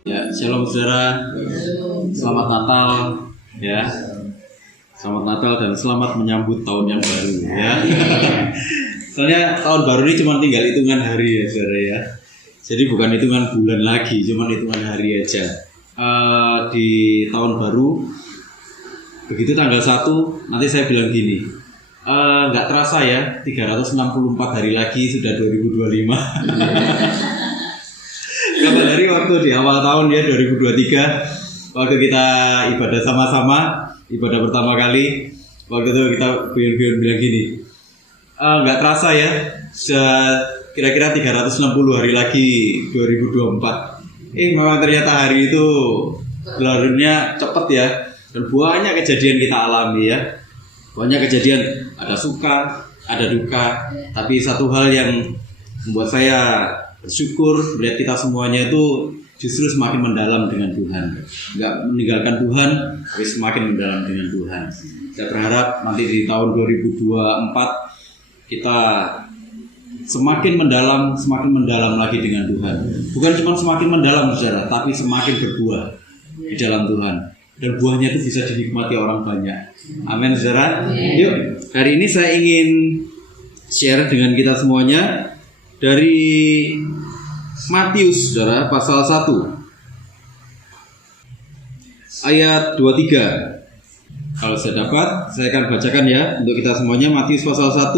Ya, shalom saudara. Selamat Natal ya. Selamat Natal dan selamat menyambut tahun yang baru ya. Soalnya tahun baru ini cuma tinggal hitungan hari ya saudara ya. Jadi bukan hitungan bulan lagi, cuma hitungan hari aja. Di tahun baru begitu tanggal 1 nanti saya bilang gini. Nggak terasa ya, 364 hari lagi sudah 2025. Kapan dari waktu di awal tahun ya 2023, waktu kita ibadah sama-sama, ibadah pertama kali, waktu itu kita bilang gini, nggak terasa ya, kira-kira 360 hari lagi 2024. Memang ternyata hari itu berlalunya cepet ya, dan banyak kejadian kita alami ya, banyak kejadian, ada suka, ada duka, tapi satu hal yang membuat saya bersyukur melihat kita semuanya itu justru semakin mendalam dengan Tuhan, nggak meninggalkan Tuhan, tapi semakin mendalam dengan Tuhan. Saya berharap nanti di tahun 2024 kita semakin mendalam lagi dengan Tuhan. Bukan cuma semakin mendalam saudara, tapi semakin berbuah di dalam Tuhan. Dan buahnya itu bisa dinikmati orang banyak. Amin saudara. Yuk, hari ini saya ingin share dengan kita semuanya dari Matius saudara, pasal 1 ayat 23. Kalau saya dapat, saya akan bacakan ya untuk kita semuanya. Matius pasal 1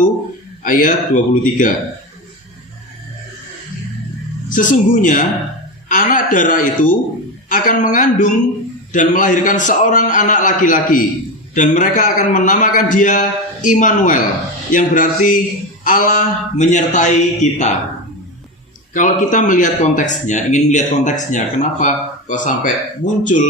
ayat 23. Sesungguhnya anak darah itu akan mengandung dan melahirkan seorang anak laki-laki, dan mereka akan menamakan dia Immanuel, yang berarti Allah menyertai kita. Kalau kita melihat konteksnya, ingin melihat konteksnya, kenapa kok sampai muncul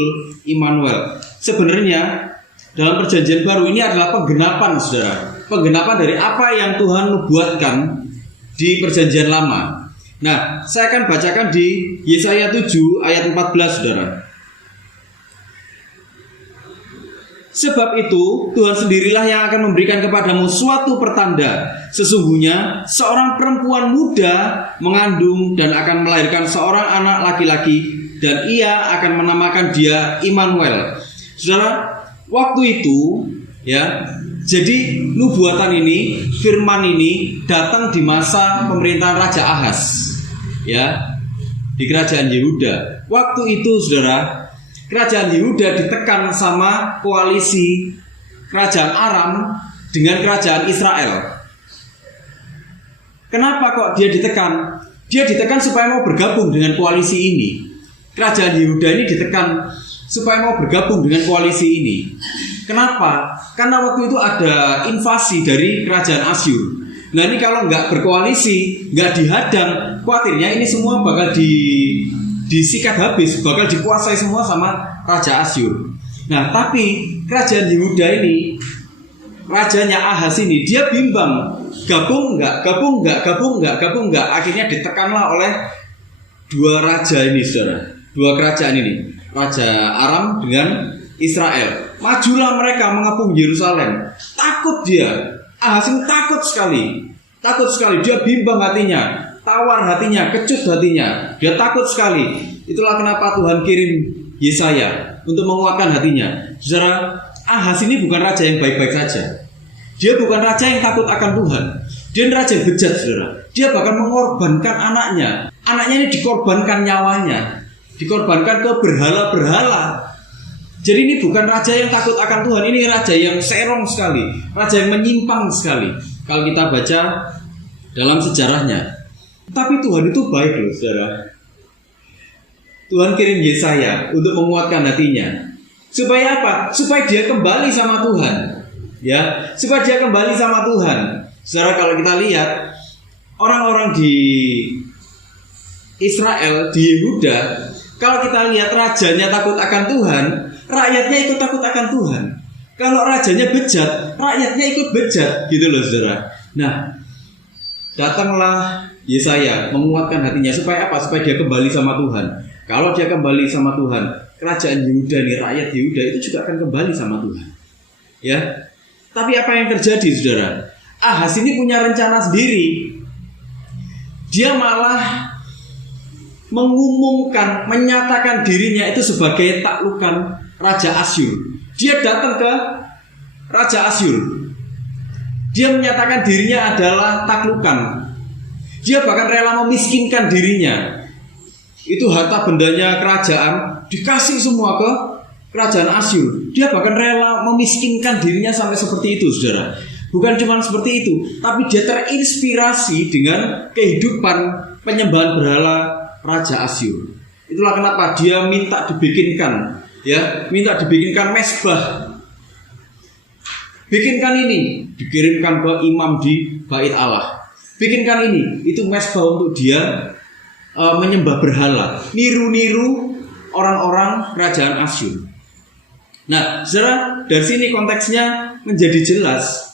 Immanuel? Sebenarnya dalam perjanjian baru ini adalah penggenapan saudara, penggenapan dari apa yang Tuhan nubuatkan di perjanjian lama. Nah, saya akan bacakan di Yesaya 7 ayat 14 saudara. Sebab itu Tuhan sendirilah yang akan memberikan kepadamu suatu pertanda. Sesungguhnya seorang perempuan muda mengandung dan akan melahirkan seorang anak laki-laki, dan ia akan menamakan dia Immanuel. Saudara, waktu itu ya, jadi nubuatan ini, firman ini datang di masa pemerintahan Raja Ahaz ya, di kerajaan Yehuda. Waktu itu saudara, kerajaan Yehuda ditekan sama koalisi kerajaan Aram dengan kerajaan Israel. Kenapa kok dia ditekan? Dia ditekan supaya mau bergabung dengan koalisi ini. Kerajaan Yehuda ini ditekan supaya mau bergabung dengan koalisi ini. Kenapa? Karena waktu itu ada invasi dari kerajaan Asyur. Nah ini kalau nggak berkoalisi, nggak dihadang, khawatirnya ini semua bakal disikat habis, bakal dikuasai semua sama Raja Asyur. Nah tapi kerajaan Yehuda ini, rajanya Ahaz ini, dia bimbang, gabung nggak. Akhirnya ditekanlah oleh dua raja ini saudara, dua kerajaan ini, Raja Aram dengan Israel. Majulah mereka mengepung Yerusalem. Takut dia, Ahaz ini takut sekali. Dia bimbang hatinya, tawar hatinya, kecut hatinya, dia takut sekali. Itulah kenapa Tuhan kirim Yesaya untuk menguatkan hatinya. Saudara, Ahaz ini bukan raja yang baik-baik saja. Dia bukan raja yang takut akan Tuhan. Dia raja yang bejat saudara. Dia bahkan mengorbankan anaknya. Anaknya ini dikorbankan nyawanya, dikorbankan ke berhala-berhala. Jadi ini bukan raja yang takut akan Tuhan. Ini raja yang serong sekali, raja yang menyimpang sekali. Kalau kita baca dalam sejarahnya. Tapi Tuhan itu baik loh saudara. Tuhan kirim Yesaya untuk menguatkan hatinya. Supaya apa? Supaya dia kembali sama Tuhan. Ya, supaya dia kembali sama Tuhan. Saudara, kalau kita lihat orang-orang di Israel, di Yehuda, kalau kita lihat rajanya takut akan Tuhan, rakyatnya ikut takut akan Tuhan. Kalau rajanya bejat, rakyatnya ikut bejat, gitu loh saudara. Nah, datanglah Yesaya menguatkan hatinya supaya apa? Supaya dia kembali sama Tuhan. Kalau dia kembali sama Tuhan, kerajaan Yehuda nih, rakyat Yehuda itu juga akan kembali sama Tuhan. Ya. Tapi apa yang terjadi saudara? Ahaz ini punya rencana sendiri. Dia malah mengumumkan, menyatakan dirinya itu sebagai taklukan Raja Asyur. Dia datang ke Raja Asyur. Dia menyatakan dirinya adalah taklukan. Dia bahkan rela memiskinkan dirinya. Itu harta bendanya kerajaan dikasih semua ke kerajaan Asyur. Dia bahkan rela memiskinkan dirinya sampai seperti itu, saudara. Bukan cuma seperti itu, tapi dia terinspirasi dengan kehidupan penyembahan berhala Raja Asyur. Itulah kenapa dia minta dibikinkan mesbah. Bikinkan ini, dikirimkan ke imam di Bait Allah. Bikinkan ini, itu mesbah untuk dia menyembah berhala, niru-niru orang-orang kerajaan Asyur. Nah, saudara, dari sini konteksnya menjadi jelas.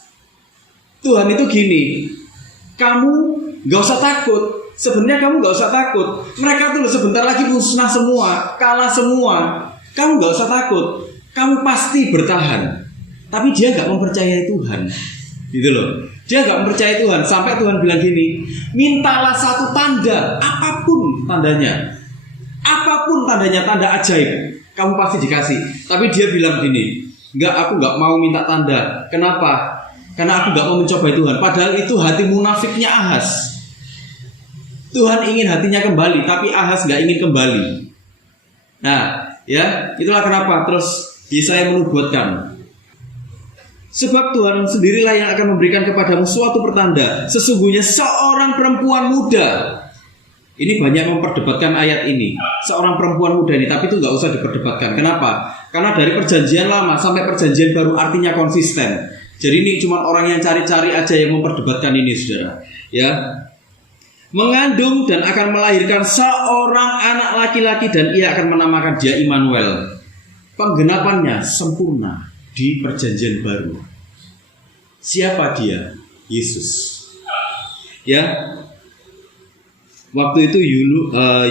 Tuhan itu gini, kamu gak usah takut. Sebenarnya kamu gak usah takut. Mereka tuh sebentar lagi musnah semua, kalah semua. Kamu gak usah takut. Kamu pasti bertahan. Tapi dia gak mempercayai Tuhan, gitu loh. Dia gak mempercayai Tuhan. Sampai Tuhan bilang gini, mintalah satu tanda, apapun tandanya, tanda ajaib, kamu pasti dikasih. Tapi dia bilang gini, enggak, aku gak mau minta tanda. Kenapa? Karena aku gak mau mencobai Tuhan. Padahal itu hati munafiknya Ahaz. Tuhan ingin hatinya kembali, tapi Ahaz gak ingin kembali. Nah, ya, itulah kenapa terus Yesaya menubuatkan, sebab Tuhan sendirilah yang akan memberikan kepadamu suatu pertanda. Sesungguhnya seorang perempuan muda. Ini banyak memperdebatkan ayat ini, seorang perempuan muda ini, tapi itu gak usah diperdebatkan. Kenapa? Karena dari perjanjian lama sampai perjanjian baru artinya konsisten. Jadi ini cuma orang yang cari-cari aja yang memperdebatkan ini, saudara. Ya, mengandung dan akan melahirkan seorang anak laki-laki dan ia akan menamakan dia Immanuel. Penggenapannya sempurna di perjanjian baru. Siapa dia? Yesus. Ya, waktu itu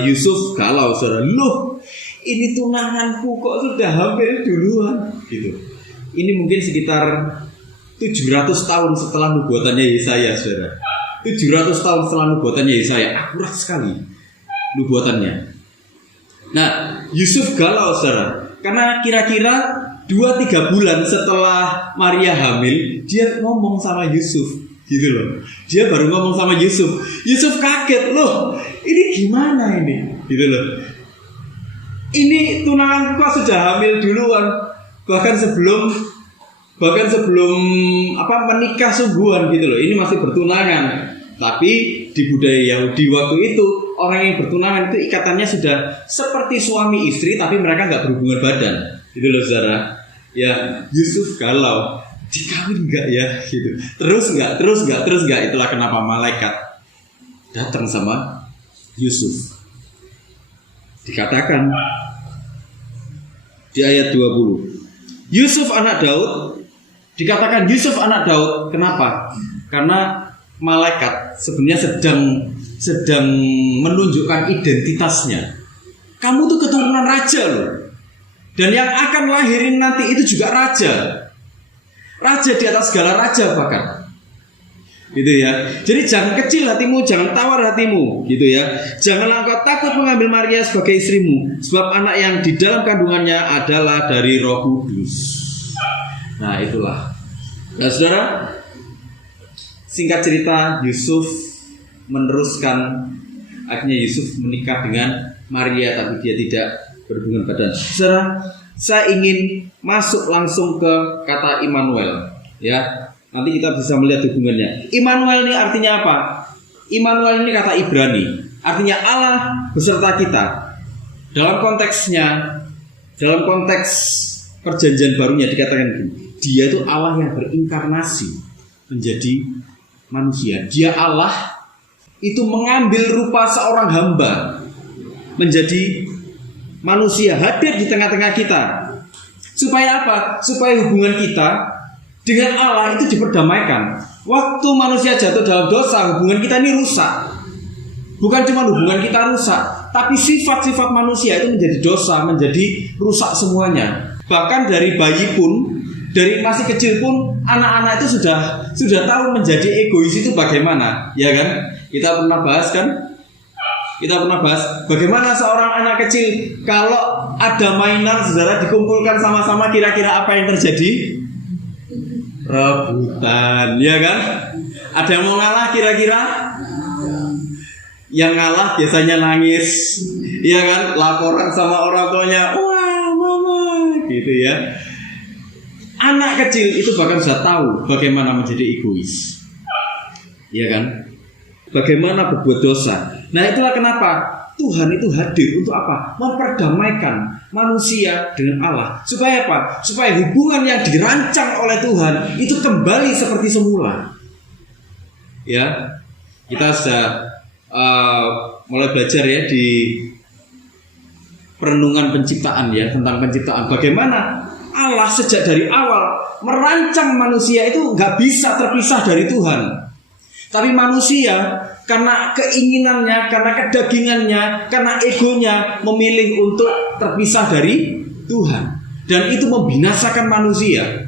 Yusuf galau, saudara. Loh, ini tunanganku kok sudah hamil duluan, gitu. Ini mungkin sekitar 700 tahun setelah nubuatannya Yesaya, saudara. 700 tahun setelah nubuatannya Yesaya, akurat sekali nubuatannya. Nah, Yusuf galau, saudara, karena kira-kira 2-3 bulan setelah Maria hamil, dia ngomong sama Yusuf, gitu loh. Dia baru ngomong sama Yusuf. Yusuf kaget, loh, ini gimana ini, gitu loh. Ini tunanganku sudah hamil duluan, bahkan sebelum menikah sungguhan, gitu loh. Ini masih bertunangan. Tapi di budaya Yahudi waktu itu, orang yang bertunangan itu ikatannya sudah seperti suami istri, tapi mereka nggak berhubungan badan, gitu loh, saudara. Ya, Yusuf galau, dikawin nggak ya, gitu. Terus nggak. Itulah kenapa malaikat datang sama Yusuf. Dikatakan di ayat 20, Yusuf anak Daud. Dikatakan Yusuf anak Daud. Kenapa? Karena malaikat sebenarnya sedang menunjukkan identitasnya. Kamu tuh keturunan raja loh. Dan yang akan lahirin nanti itu juga raja. Raja di atas segala raja bahkan. Gitu ya. Jadi jangan kecil hatimu, jangan tawar hatimu, gitu ya. Janganlah engkau takut mengambil Maria sebagai istrimu, sebab anak yang di dalam kandungannya adalah dari Roh Kudus. Nah, itulah. Nah, saudara, singkat cerita, Yusuf meneruskan. Akhirnya Yusuf menikah dengan Maria, tapi dia tidak berhubungan badan. Saudara, saya ingin masuk langsung ke kata Immanuel, ya. Nanti kita bisa melihat hubungannya. Immanuel ini artinya apa? Immanuel ini kata Ibrani, artinya Allah beserta kita. Dalam konteks perjanjian barunya dikatakan begini, dia itu Allah yang berinkarnasi menjadi manusia. Dia Allah itu mengambil rupa seorang hamba menjadi manusia, hadir di tengah-tengah kita. Supaya apa? Supaya hubungan kita dengan Allah itu diperdamaikan. Waktu manusia jatuh dalam dosa, hubungan kita ini rusak. Bukan cuma hubungan kita rusak, tapi sifat-sifat manusia itu menjadi dosa, menjadi rusak semuanya. Bahkan dari bayi pun, dari masih kecil pun, anak-anak itu sudah tahu menjadi egois itu bagaimana, ya kan? Kita pernah bahas kan? kita pernah bahas bagaimana seorang anak kecil kalau ada mainan saudara dikumpulkan sama-sama, kira-kira apa yang terjadi? Rebutan, ya kan? Ada yang mau ngalah kira-kira? Yang ngalah biasanya nangis, ya kan? Laporan sama orang tuanya, wah mama, gitu ya. Anak kecil itu bahkan sudah tahu bagaimana menjadi egois, ya kan? Bagaimana berbuat dosa. Nah itulah kenapa Tuhan itu hadir untuk apa? Memperdamaikan manusia dengan Allah. Supaya apa? Supaya hubungan yang dirancang oleh Tuhan itu kembali seperti semula. Ya, kita sudah mulai belajar ya di perenungan penciptaan ya, tentang penciptaan. Bagaimana Allah sejak dari awal merancang manusia itu nggak bisa terpisah dari Tuhan. Tapi manusia karena keinginannya, karena kedagingannya, karena egonya memilih untuk terpisah dari Tuhan. Dan itu membinasakan manusia.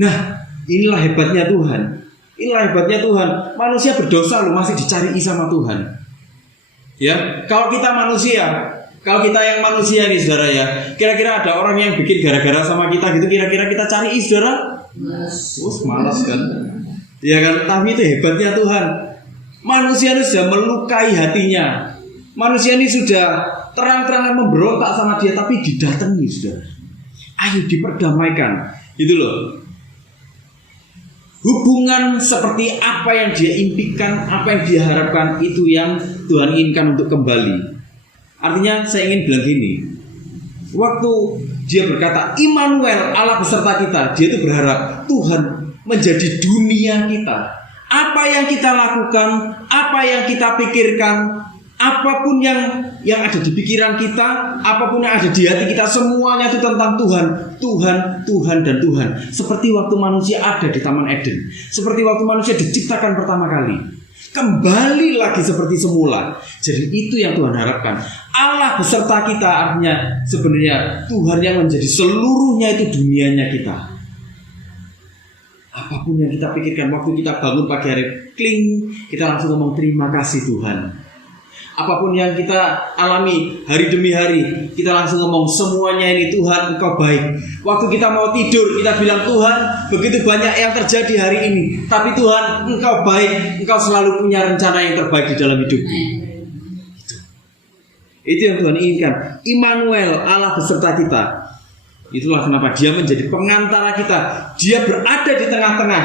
Nah, inilah hebatnya Tuhan. Inilah hebatnya Tuhan. Manusia berdosa loh masih dicari sama Tuhan. Ya, kalau kita manusia, kalau kita yang manusia nih saudara ya, kira-kira ada orang yang bikin gara-gara sama kita gitu, kira-kira kita cari saudara? Malas kan? Ya kan, tapi itu hebatnya Tuhan. Manusia ini sudah melukai hatinya. Manusia ini sudah terang-terangan memberontak sama dia, tapi didatangi sudah. Ayo diperdamaikan. Itu loh. Hubungan seperti apa yang dia impikan, apa yang dia harapkan, itu yang Tuhan inginkan untuk kembali. Artinya saya ingin bilang gini, waktu dia berkata Immanuel, Allah beserta kita, dia itu berharap Tuhan menjadi dunia kita. Apa yang kita lakukan, apa yang kita pikirkan, apapun yang ada di pikiran kita, apapun yang ada di hati kita, semuanya itu tentang Tuhan, Tuhan, Tuhan, dan Tuhan. Seperti waktu manusia ada di Taman Eden, seperti waktu manusia diciptakan pertama kali, kembali lagi seperti semula. Jadi itu yang Tuhan harapkan. Allah beserta kita, artinya sebenarnya Tuhan yang menjadi seluruhnya itu dunianya kita. Apapun yang kita pikirkan, waktu kita bangun pagi hari, kling, kita langsung ngomong terima kasih Tuhan. Apapun yang kita alami hari demi hari, kita langsung ngomong semuanya ini Tuhan Engkau baik. Waktu kita mau tidur, kita bilang Tuhan begitu banyak yang terjadi hari ini, tapi Tuhan Engkau baik, Engkau selalu punya rencana yang terbaik di dalam hidupku. Itu yang Tuhan inginkan. Immanuel, Allah beserta kita. Itulah kenapa dia menjadi pengantara kita. Dia berada di tengah-tengah.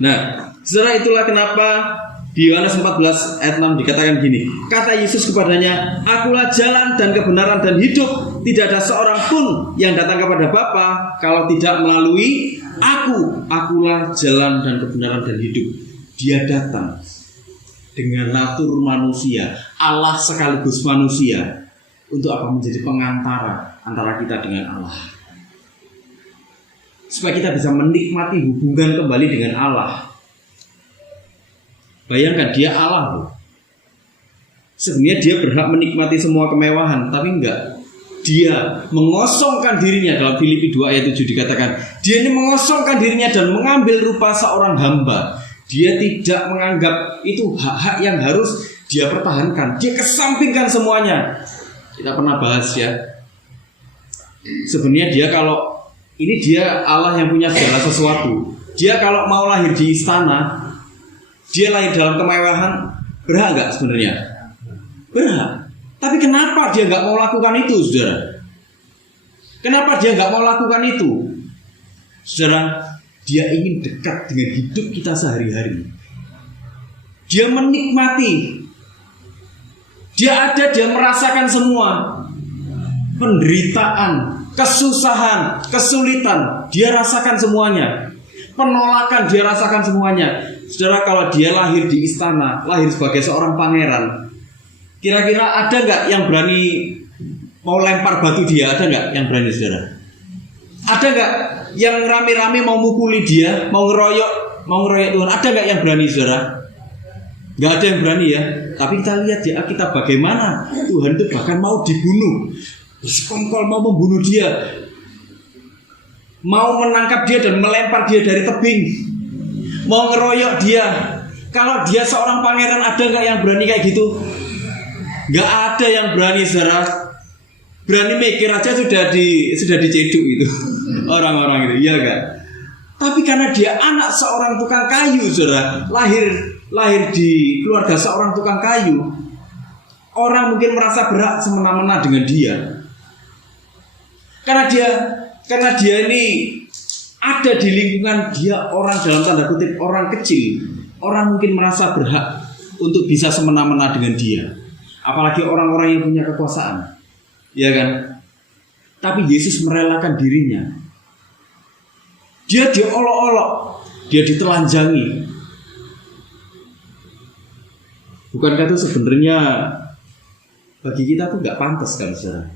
Nah, saudara, itulah kenapa di Yohanes 14 ayat 6 dikatakan gini. Kata Yesus kepadanya, Akulah jalan dan kebenaran dan hidup. Tidak ada seorang pun yang datang kepada Bapa kalau tidak melalui Aku. Akulah jalan dan kebenaran dan hidup. Dia datang dengan natur manusia, Allah sekaligus manusia. Untuk apa? Menjadi pengantara antara kita dengan Allah, supaya kita bisa menikmati hubungan kembali dengan Allah. Bayangkan, dia Allah loh. Sebenarnya dia berhak menikmati semua kemewahan, tapi enggak. Dia mengosongkan dirinya. Dalam Filipi 2 ayat 7 dikatakan, dia ini mengosongkan dirinya dan mengambil rupa seorang hamba. Dia tidak menganggap itu hak-hak yang harus dia pertahankan. Dia kesampingkan semuanya. Kita pernah bahas ya. Sebenarnya dia kalau ini dia Allah yang punya segala sesuatu. Dia kalau mau lahir di istana, dia lahir dalam kemewahan, berhak nggak sebenarnya? Berhak. Tapi kenapa dia nggak mau lakukan itu, saudara? Kenapa dia nggak mau lakukan itu, saudara? Dia ingin dekat dengan hidup kita sehari-hari. Dia menikmati. Dia ada, dia merasakan semua penderitaan, kesusahan, kesulitan. Dia rasakan semuanya. Penolakan dia rasakan semuanya. Saudara, kalau dia lahir di istana, lahir sebagai seorang pangeran, kira-kira ada nggak yang berani mau lempar batu dia? Ada nggak yang berani, saudara? Ada nggak yang rame-rame mau mukuli dia, mau ngeroyok Tuhan? Ada nggak yang berani, saudara? Nggak ada yang berani ya. Tapi kita lihat di Alkitab bagaimana Tuhan itu bahkan mau dibunuh, bersekongkol mau membunuh dia, mau menangkap dia dan melempar dia dari tebing, mau ngeroyok dia, Kalau dia seorang pangeran, ada nggak yang berani kayak gitu? Nggak ada yang berani, saudara. Berani mikir aja sudah diceduk itu orang-orang itu, iya nggak? Tapi karena dia anak seorang tukang kayu, saudara, lahir di keluarga seorang tukang kayu, orang mungkin merasa berhak semena-mena dengan dia. Karena dia ini ada di lingkungan dia, orang dalam tanda kutip orang kecil, orang mungkin merasa berhak untuk bisa semena-mena dengan dia. Apalagi orang-orang yang punya kekuasaan, ya kan? Tapi Yesus merelakan dirinya. Dia diolok-olok, dia ditelanjangi. Bukankah itu sebenarnya bagi kita tuh nggak pantas kan, saudara?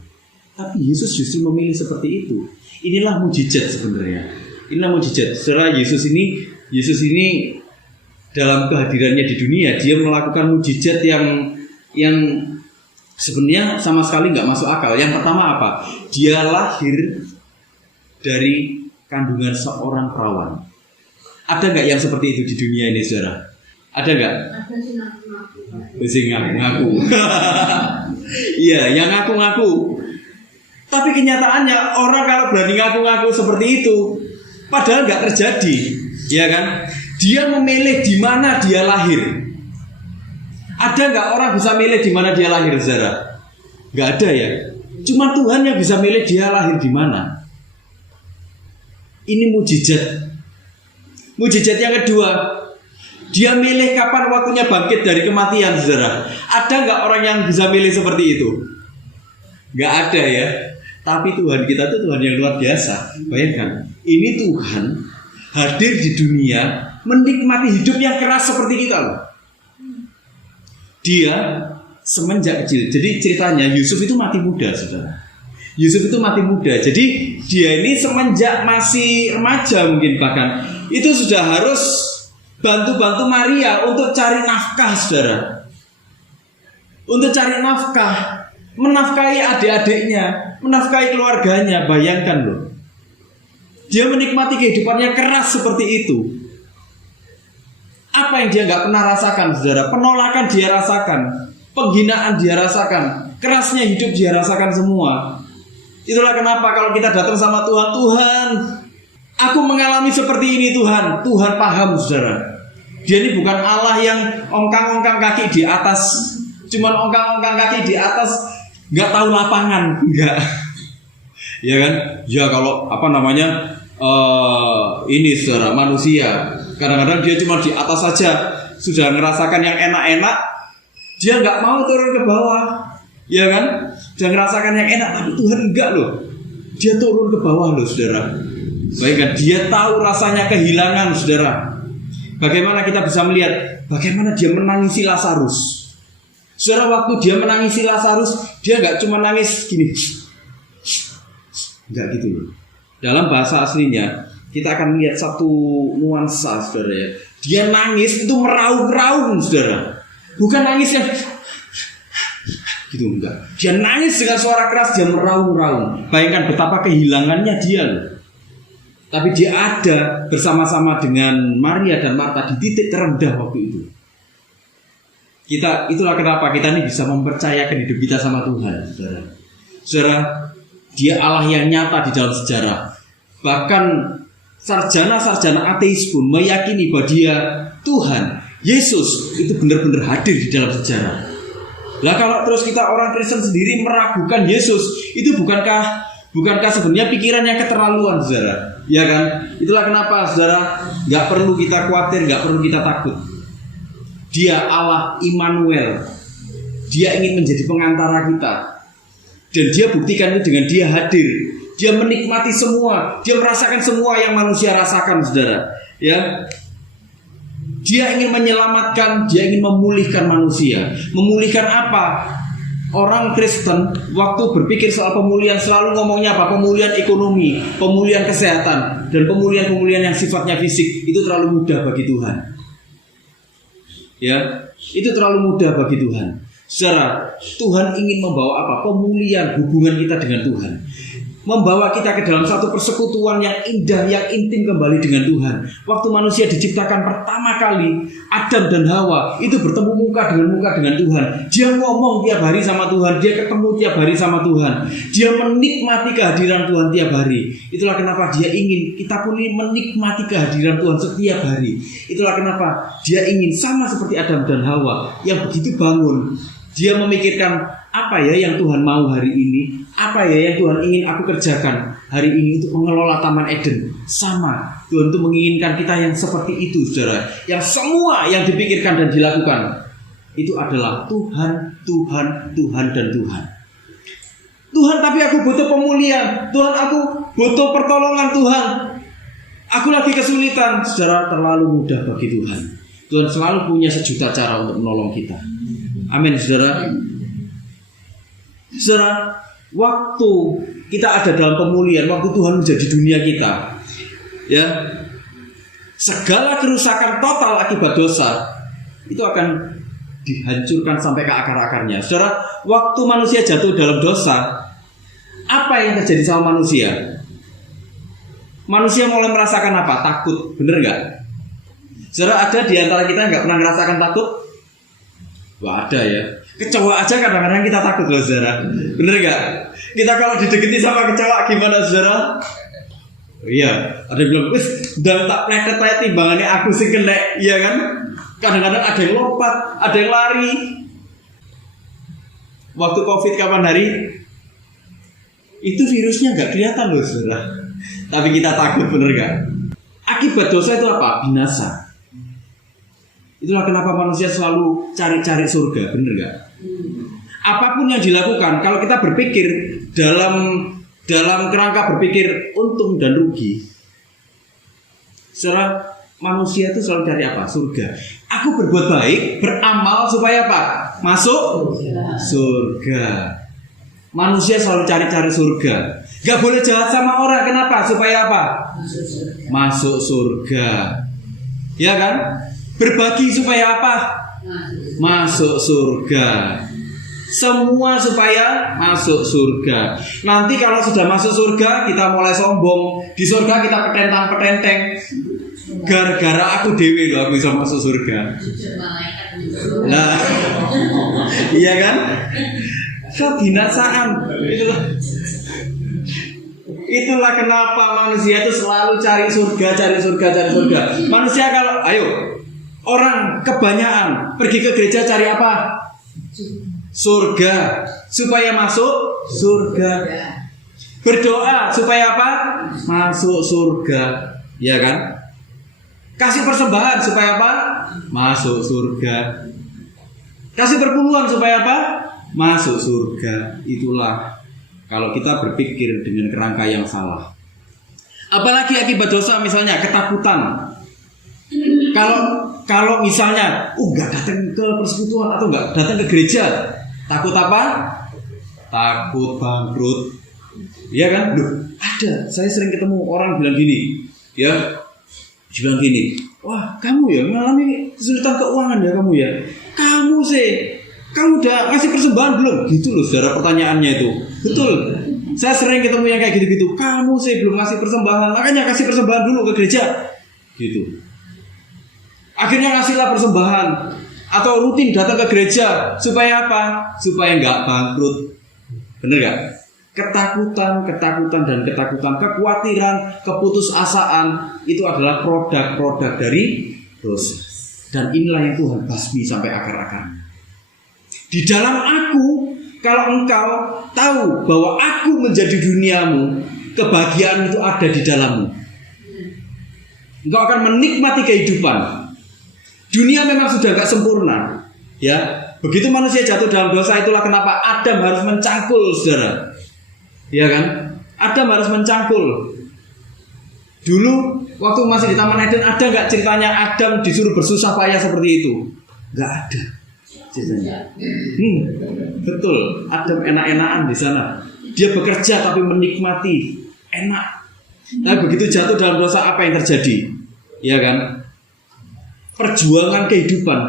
Tapi Yesus justru memilih seperti itu. Inilah mujizat sebenarnya. Inilah mujizat. Saudara, Yesus ini dalam kehadirannya di dunia, dia melakukan mujizat yang sebenarnya sama sekali nggak masuk akal. Yang pertama apa? Dia lahir dari kandungan seorang perawan. Ada nggak yang seperti itu di dunia ini, saudara? Ada nggak? Sing ngaku-ngaku. Iya, yang ngaku-ngaku. Tapi kenyataannya orang kalau berani ngaku-ngaku seperti itu, padahal nggak terjadi, ya kan? Dia memilih di mana dia lahir. Ada nggak orang bisa milih di mana dia lahir, saudara? Nggak ada ya. Cuma Tuhan yang bisa milih dia lahir di mana. Ini mujizat. Mujizat yang kedua, dia milih kapan waktunya bangkit dari kematian, saudara. Ada nggak orang yang bisa milih seperti itu? Nggak ada ya. Tapi Tuhan kita itu Tuhan yang luar biasa. Bayangkan, ini Tuhan hadir di dunia, menikmati hidup yang keras seperti kita loh. Dia semenjak kecil. Jadi ceritanya Yusuf itu mati muda, saudara. Yusuf itu mati muda. Jadi dia ini semenjak masih remaja mungkin bahkan itu sudah harus bantu-bantu Maria untuk cari nafkah, saudara. Untuk cari nafkah, menafkahi adik-adiknya, menafkahi keluarganya. Bayangkan loh. Dia menikmati kehidupannya keras seperti itu. Apa yang dia nggak pernah rasakan, saudara? Penolakan dia rasakan, penghinaan dia rasakan, kerasnya hidup dia rasakan semua. Itulah kenapa kalau kita datang sama Tuhan, Tuhan, aku mengalami seperti ini, Tuhan. Tuhan paham, saudara. Dia ini bukan Allah yang ongkang-ongkang kaki di atas, cuman ongkang-ongkang kaki di atas, nggak tahu lapangan, enggak. Ya kan? Ya kalau ini, saudara, manusia. Kadang-kadang dia cuma di atas saja, sudah ngerasakan yang enak-enak, dia nggak mau turun ke bawah. Ya kan? Dia ngerasakan yang enak, tapi Tuhan enggak loh. Dia turun ke bawah loh, saudara. Baikkan, dia tahu rasanya kehilangan, saudara. Bagaimana kita bisa melihat bagaimana dia menangisi Lazarus. Saudara, waktu dia menangisi Lazarus, dia enggak cuma nangis gini. Enggak gitu loh. Dalam bahasa aslinya, kita akan melihat satu nuansa, saudara ya. Dia nangis itu meraung-raung, saudara. Bukan nangis yang gitu, enggak. Dia nangis dengan suara keras, dia meraung-raung. Bayangkan betapa kehilangannya dia loh. Tapi dia ada bersama-sama dengan Maria dan Marta di titik terendah waktu itu. Itulah kenapa kita ini bisa mempercayakan hidup kita sama Tuhan, saudara. Saudara, dia Allah yang nyata di dalam sejarah. Bahkan sarjana-sarjana ateis pun meyakini bahwa dia Tuhan, Yesus itu benar-benar hadir di dalam sejarah. Lah kalau terus kita orang Kristen sendiri meragukan Yesus, itu bukankah sebenarnya pikiran yang keterlaluan, saudara? Ya kan? Itulah kenapa, saudara, nggak perlu kita khawatir, nggak perlu kita takut. Dia Allah Immanuel. Dia ingin menjadi pengantara kita. Dan dia buktikan itu dengan dia hadir. Dia menikmati semua, dia merasakan semua yang manusia rasakan, saudara. Ya. Dia ingin menyelamatkan, dia ingin memulihkan manusia. Memulihkan apa? Orang Kristen waktu berpikir soal pemulihan selalu ngomongnya apa? Pemulihan ekonomi, pemulihan kesehatan, dan pemulihan yang sifatnya fisik. Itu terlalu mudah bagi Tuhan. Ya, itu terlalu mudah bagi Tuhan. Saudara, Tuhan ingin membawa apa? Pemulihan hubungan kita dengan Tuhan. membawa kita ke dalam satu persekutuan yang indah, yang intim kembali dengan Tuhan. Waktu manusia diciptakan pertama kali, Adam dan Hawa itu bertemu muka dengan Tuhan. Dia ngomong tiap hari sama Tuhan, dia ketemu tiap hari sama Tuhan, dia menikmati kehadiran Tuhan tiap hari. Itulah kenapa dia ingin kita pun menikmati kehadiran Tuhan setiap hari. Itulah kenapa dia ingin sama seperti Adam dan Hawa yang begitu bangun. Dia memikirkan, apa ya yang Tuhan mau hari ini? Apa ya yang Tuhan ingin aku kerjakan hari ini untuk mengelola Taman Eden? Sama, Tuhan itu menginginkan kita yang seperti itu, saudara. Yang semua yang dipikirkan dan dilakukan itu adalah Tuhan, Tuhan, Tuhan, dan Tuhan. Tuhan, tapi aku butuh pemulihan. Tuhan, aku butuh pertolongan Tuhan. Aku lagi kesulitan. Saudara, terlalu mudah bagi Tuhan. Tuhan selalu punya sejuta cara untuk menolong kita. Amin, saudara. Saudara, waktu kita ada dalam pemulihan, waktu Tuhan menjadi dunia kita, ya, segala kerusakan total akibat dosa itu akan dihancurkan sampai ke akar-akarnya. Saudara, waktu manusia jatuh dalam dosa, apa yang terjadi sama manusia? Manusia mulai merasakan apa? Takut, bener nggak? Saudara, ada di antara kita yang nggak pernah merasakan takut? Wah, ada ya. Kecoa aja kadang-kadang kita takut loh, saudara. Bener gak? Kita kalau dideketi sama kecoa gimana, saudara? Iya, ada yang bilang, wis, udah tak pletet timbangannya aku sih kena, iya kan? Kadang-kadang ada yang lompat, ada yang lari. Waktu COVID kapan hari? Itu virusnya gak kelihatan loh, saudara. Tapi kita takut, bener gak? Akibat dosa itu apa? Binasa. Itulah kenapa manusia selalu cari-cari surga, bener gak? Apapun yang dilakukan, kalau kita berpikir dalam kerangka berpikir untung dan rugi, secara manusia itu selalu cari apa? Surga. Aku berbuat baik, beramal supaya apa? Masuk surga. Manusia selalu cari-cari surga. Gak boleh jahat sama orang, kenapa? Supaya apa? Masuk surga. Ya kan? Berbagi supaya apa? Masuk surga. Semua supaya masuk surga. Nanti kalau sudah masuk surga, kita mulai sombong. Di surga kita petentang-petenteng. Gara-gara aku dewe loh, aku bisa masuk surga. Nah, iya kan? Kebinasaan. Itulah kenapa manusia itu selalu cari surga. Manusia kalau, ayo, orang kebanyakan pergi ke gereja cari apa? Surga. Supaya masuk surga. Berdoa supaya apa? Masuk surga. Ya kan? Kasih persembahan supaya apa? Masuk surga. Kasih perpuluhan supaya apa? Masuk surga. Itulah kalau kita berpikir dengan kerangka yang salah. Apalagi akibat dosa, misalnya ketakutan. Kalau misalnya nggak datang ke persekutuan atau nggak datang ke gereja, takut apa? Takut bangkrut. Iya kan? Loh, ada. Saya sering ketemu orang bilang gini, ya, bilang gini, wah, kamu ya mengalami kesulitan keuangan ya kamu ya. Kamu udah ngasih persembahan belum? Gitu loh, saudara, pertanyaannya itu. Betul. Saya sering ketemu yang kayak gitu-gitu. Kamu sih belum ngasih persembahan, makanya kasih persembahan dulu ke gereja. Gitu. Akhirnya ngasihlah persembahan atau rutin datang ke gereja supaya apa? Supaya nggak bangkrut. Bener nggak? Ketakutan, kekhawatiran, keputusasaan itu adalah produk dari dosa. Dan inilah yang Tuhan basmi sampai akar-akarnya. Di dalam aku, kalau engkau tahu bahwa aku menjadi duniamu, kebahagiaan itu ada di dalammu. Engkau akan menikmati kehidupan. Dunia memang sudah gak sempurna, ya. Begitu manusia jatuh dalam dosa, itulah kenapa Adam harus mencangkul, saudara. Ya kan? Adam harus mencangkul. Dulu waktu masih di Taman Eden, ada gak ceritanya Adam disuruh bersusah payah seperti itu? Gak ada ceritanya. Betul, Adam enak-enakan di sana. Dia bekerja tapi menikmati, enak. Tapi begitu jatuh dalam dosa, apa yang terjadi? Ya kan? Perjuangan kehidupan,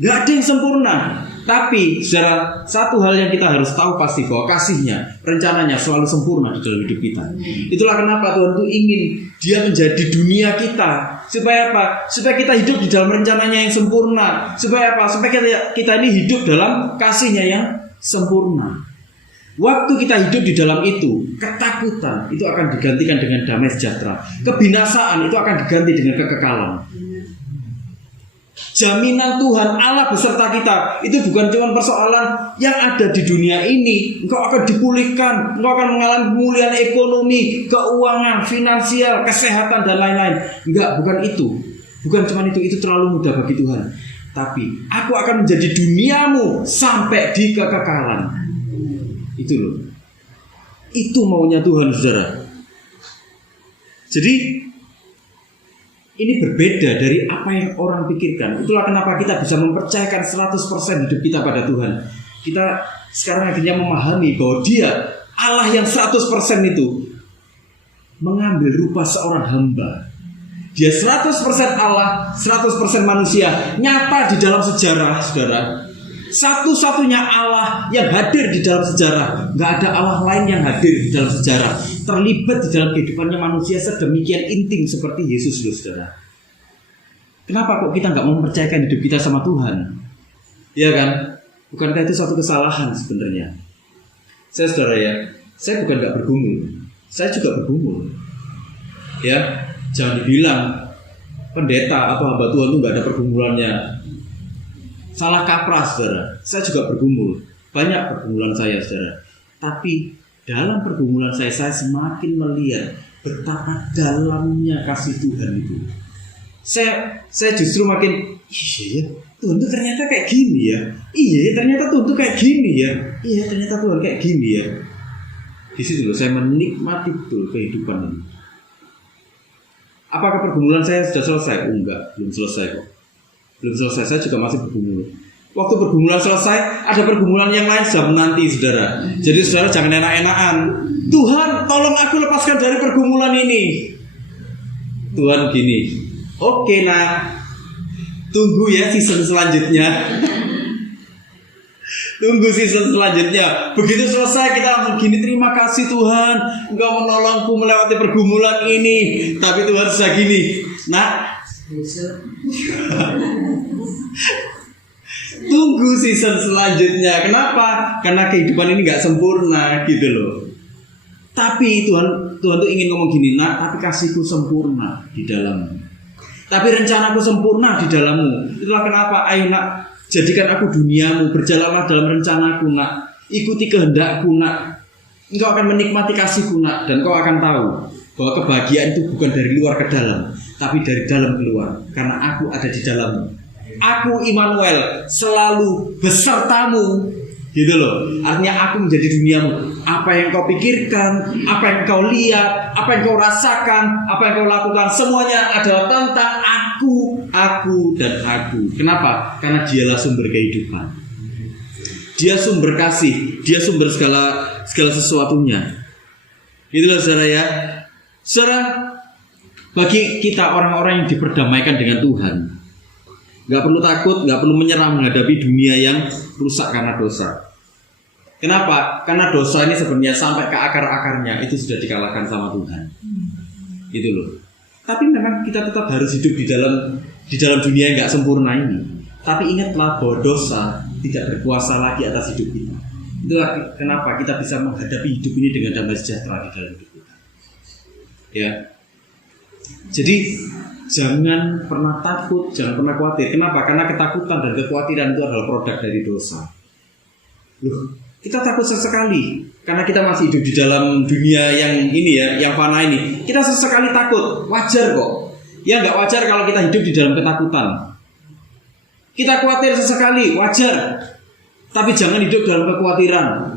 gak ada yang sempurna. Tapi saudara, satu hal yang kita harus tahu pasti bahwa kasihnya, rencananya selalu sempurna di dalam hidup kita. Itulah kenapa Tuhan itu ingin Dia menjadi dunia kita. Supaya apa? Supaya kita hidup di dalam rencananya yang sempurna. Supaya apa? Supaya kita ini hidup dalam kasihnya yang sempurna. Waktu kita hidup di dalam itu, ketakutan itu akan digantikan dengan damai sejahtera. Kebinasaan itu akan diganti dengan kekekalan. Jaminan Tuhan Allah beserta kita itu bukan cuma persoalan yang ada di dunia ini. Engkau akan dipulihkan, engkau akan mengalami pemulihan ekonomi, keuangan, finansial, kesehatan dan lain-lain. Enggak, bukan itu. Bukan cuma itu terlalu mudah bagi Tuhan. Tapi aku akan menjadi duniamu sampai di kekekalan. Itu loh. Itu maunya Tuhan, saudara. Jadi ini berbeda dari apa yang orang pikirkan. Itulah kenapa kita bisa mempercayakan 100% hidup kita pada Tuhan. Kita sekarang akhirnya memahami bahwa Dia, Allah yang 100% itu, mengambil rupa seorang hamba. Dia 100% Allah, 100% manusia. Nyata di dalam sejarah, saudara. Satu-satunya Allah yang hadir di dalam sejarah. Gak ada Allah lain yang hadir di dalam sejarah, terlibat di dalam kehidupannya manusia sedemikian intim seperti Yesus, saudara. Kenapa kok kita gak mempercayakan hidup kita sama Tuhan? Iya kan? Bukankah itu satu kesalahan sebenarnya? Saya, saudara ya, saya bukan gak bergumul, saya juga bergumul. Ya, jangan dibilang pendeta atau hamba Tuhan itu gak ada pergumulannya. Salah kaprah, saudara. Saya juga bergumul. Banyak pergumulan saya, saudara. Tapi dalam pergumulan saya semakin melihat betapa dalamnya kasih Tuhan itu. Saya justru makin, iya, Tuhan itu ternyata kayak gini ya. Iya, ternyata Tuhan itu kayak gini ya. Iya, ternyata Tuhan kayak gini ya. Di situ loh, saya menikmati betul kehidupan ini. Apakah pergumulan saya sudah selesai? Enggak, belum selesai kok. Belum selesai, saya juga masih bergumul. Waktu pergumulan selesai, ada pergumulan yang lain sudah menanti, saudara. Jadi saudara jangan enak-enakan. Tuhan, tolong aku lepaskan dari pergumulan ini. Tuhan gini, oke nak, tunggu ya season selanjutnya. Tunggu season selanjutnya. Begitu selesai kita langsung gini, terima kasih Tuhan, Engkau menolongku melewati pergumulan ini. Tapi Tuhan sudah gini, nak, tunggu season selanjutnya. Kenapa? Karena kehidupan ini gak sempurna gitu loh. Tapi Tuhan tuh ingin ngomong gini, nak, tapi kasihku sempurna di dalammu. Tapi rencanaku sempurna di dalammu. Itulah kenapa, ayo nak, jadikan aku duniamu, berjalanlah dalam rencanaku nak, ikuti kehendakku nak. Engkau akan menikmati kasihku nak, dan kau akan tahu bahwa kebahagiaan itu bukan dari luar ke dalam, tapi dari dalam keluar. Karena aku ada di dalammu. Aku Immanuel, selalu besertamu. Gitu loh. Artinya aku menjadi duniamu. Apa yang kau pikirkan, apa yang kau lihat, apa yang kau rasakan, apa yang kau lakukan, semuanya adalah tentang aku dan aku. Kenapa? Karena Dialah sumber kehidupan. Dia sumber kasih, Dia sumber segala sesuatunya. Itulah saudara ya. Saudara, bagi kita orang-orang yang diperdamaikan dengan Tuhan, gak perlu takut, gak perlu menyerah menghadapi dunia yang rusak karena dosa. Kenapa? Karena dosa ini sebenarnya sampai ke akar-akarnya itu sudah dikalahkan sama Tuhan. Gitu loh. Tapi memang kita tetap harus hidup di dalam dunia yang gak sempurna ini. Tapi ingatlah bahwa dosa tidak berkuasa lagi atas hidup kita. Itulah kenapa kita bisa menghadapi hidup ini dengan damai sejahtera di dalam hidup kita. Ya. Jadi jangan pernah takut, jangan pernah khawatir. Kenapa? Karena ketakutan dan kekhawatiran itu adalah produk dari dosa. Loh, kita takut sesekali karena kita masih hidup di dalam dunia yang ini ya, yang fana ini. Kita sesekali takut, wajar kok. Ya nggak wajar kalau kita hidup di dalam ketakutan. Kita khawatir sesekali, wajar. Tapi jangan hidup dalam kekhawatiran.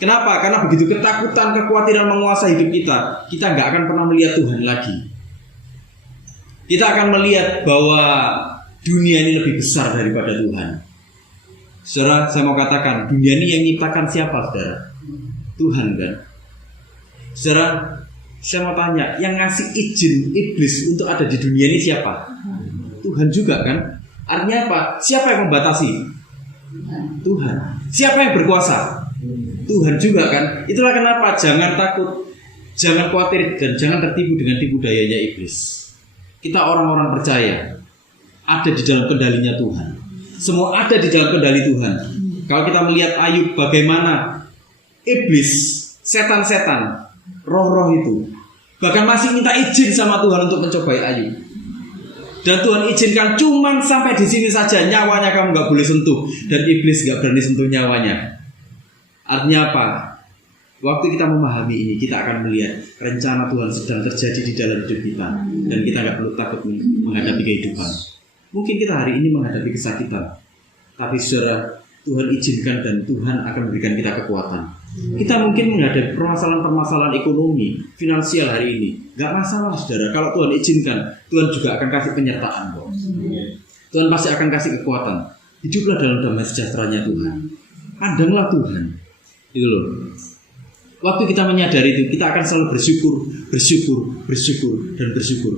Kenapa? Karena begitu ketakutan, kekhawatiran menguasai hidup kita nggak akan pernah melihat Tuhan lagi. Kita akan melihat bahwa dunia ini lebih besar daripada Tuhan. Saudara, saya mau katakan, dunia ini yang menciptakan siapa, saudara? Tuhan kan? Saudara, saya mau tanya, yang ngasih izin iblis untuk ada di dunia ini siapa? Tuhan juga kan? Artinya apa? Siapa yang membatasi? Tuhan. Siapa yang berkuasa? Tuhan juga kan. Itulah kenapa jangan takut, jangan khawatir, dan jangan tertipu dengan tipu dayanya iblis. Kita orang-orang percaya ada di dalam kendalinya Tuhan. Semua ada di dalam kendali Tuhan. Kalau kita melihat Ayub, bagaimana iblis, setan-setan, roh-roh itu bahkan masih minta izin sama Tuhan untuk mencobai Ayub. Dan Tuhan izinkan cuman sampai di sini saja, nyawanya kamu gak boleh sentuh. Dan iblis gak berani sentuh nyawanya. Artinya apa? Waktu kita memahami ini, kita akan melihat rencana Tuhan sedang terjadi di dalam hidup kita. Dan kita gak perlu takut menghadapi kehidupan. Mungkin kita hari ini menghadapi kesakitan, tapi saudara, Tuhan izinkan dan Tuhan akan memberikan kita kekuatan. Kita mungkin menghadapi permasalahan-permasalahan ekonomi, finansial hari ini. Gak masalah saudara, kalau Tuhan izinkan, Tuhan juga akan kasih penyertaan. Tuhan pasti akan kasih kekuatan. Hiduplah dalam damai sejahteranya Tuhan. Pandanglah Tuhan. Itu loh. Waktu kita menyadari itu, kita akan selalu bersyukur, dan bersyukur.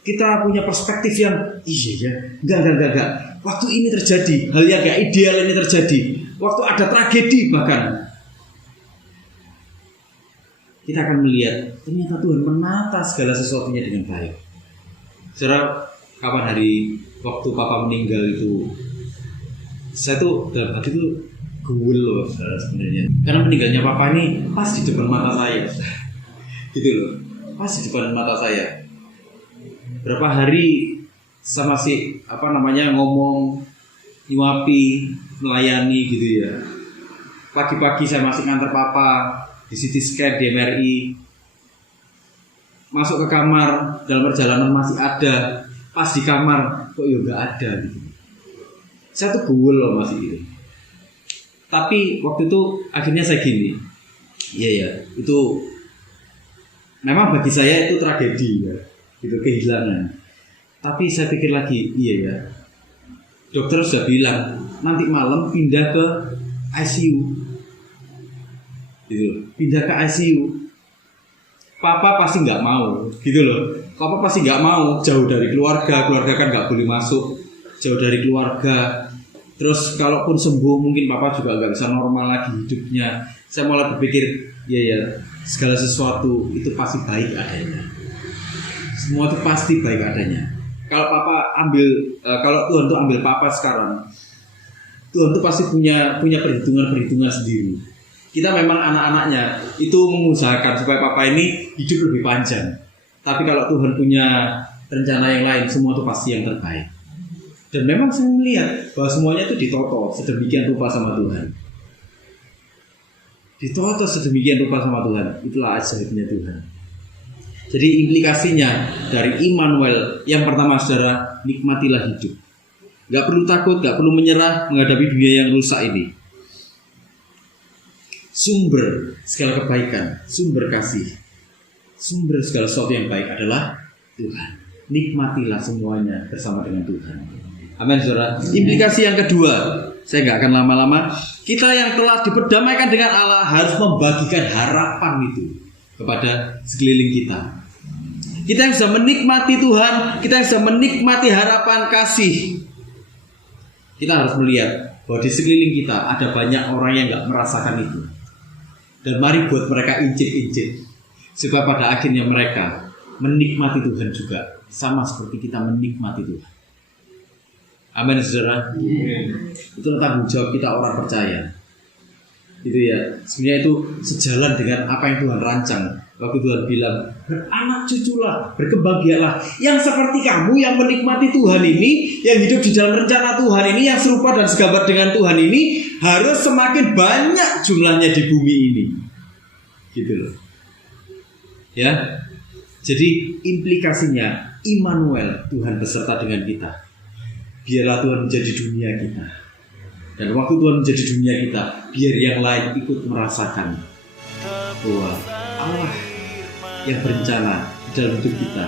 Kita punya perspektif yang enggak. Waktu ini terjadi, hal yang gak ideal ini terjadi. Waktu ada tragedi bahkan, kita akan melihat ternyata Tuhan menata segala sesuatunya dengan baik. Saudara, kapan hari waktu Papa meninggal itu, saya tuh dalam hati tuh gul loh saudara sebenarnya. Karena meninggalnya Papa ini pas di depan mata saya, gitu loh, pas di depan mata saya. Berapa hari sama si ngomong, nyuapi, melayani gitu ya. Pagi-pagi saya masih nganter Papa di CT scan, di MRI. Masuk ke kamar, dalam perjalanan masih ada. Pas di kamar, kok ya gak ada gitu. Saya tuh gul loh masih ini. Tapi waktu itu akhirnya saya gini. Iya, itu memang bagi saya itu tragedi ya. Itu kehilangan. Tapi saya pikir lagi, iya ya. Dokter sudah bilang nanti malam pindah ke ICU. Gitu. Pindah ke ICU. Papa pasti nggak mau, gitu loh. Papa pasti nggak mau jauh dari keluarga kan nggak boleh masuk, jauh dari keluarga. Terus kalaupun sembuh mungkin Papa juga nggak bisa normal lagi hidupnya. Saya malah berpikir, ya segala sesuatu itu pasti baik adanya. Semua itu pasti baik adanya. Kalau kalau Tuhan tuh ambil Papa sekarang, Tuhan tuh pasti punya perhitungan sendiri. Kita memang anak-anaknya itu mengusahakan supaya Papa ini hidup lebih panjang. Tapi kalau Tuhan punya rencana yang lain, semua itu pasti yang terbaik. Dan memang saya melihat bahwa semuanya itu ditoto sedemikian rupa sama Tuhan. Ditoto sedemikian rupa sama Tuhan. Itulah ajaibnya Tuhan. Jadi implikasinya dari Immanuel, yang pertama saudara, nikmatilah hidup. Gak perlu takut, gak perlu menyerah menghadapi dunia yang rusak ini. Sumber segala kebaikan, sumber kasih, sumber segala sesuatu yang baik adalah Tuhan. Nikmatilah semuanya bersama dengan Tuhan. Amin saudara. Implikasi yang kedua, saya gak akan lama-lama. Kita yang telah diperdamaikan dengan Allah harus membagikan harapan itu kepada sekeliling kita. Kita yang sudah menikmati Tuhan, kita yang sudah menikmati harapan kasih, kita harus melihat bahwa di sekeliling kita ada banyak orang yang gak merasakan itu. Dan mari buat mereka incit-incit, supaya pada akhirnya mereka menikmati Tuhan juga, sama seperti kita menikmati Tuhan. Amin saudara. Itu tanggung jawab kita orang percaya. Itu ya, sebenarnya itu sejalan dengan apa yang Tuhan rancang. Waktu Tuhan bilang, beranak cuculah, berkembang biaklah, yang seperti kamu yang menikmati Tuhan ini, yang hidup di dalam rencana Tuhan ini, yang serupa dan segambar dengan Tuhan ini, harus semakin banyak jumlahnya di bumi ini. Gitu loh. Ya. Jadi implikasinya Immanuel, Tuhan beserta dengan kita. Biarlah Tuhan menjadi dunia kita. Dan waktu Tuhan menjadi dunia kita, biar yang lain ikut merasakan bahwa Allah yang berencana di dalam hidup kita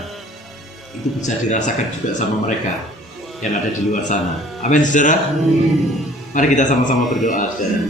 itu bisa dirasakan juga sama mereka yang ada di luar sana. Amin saudara. Mari kita sama-sama berdoa saudara.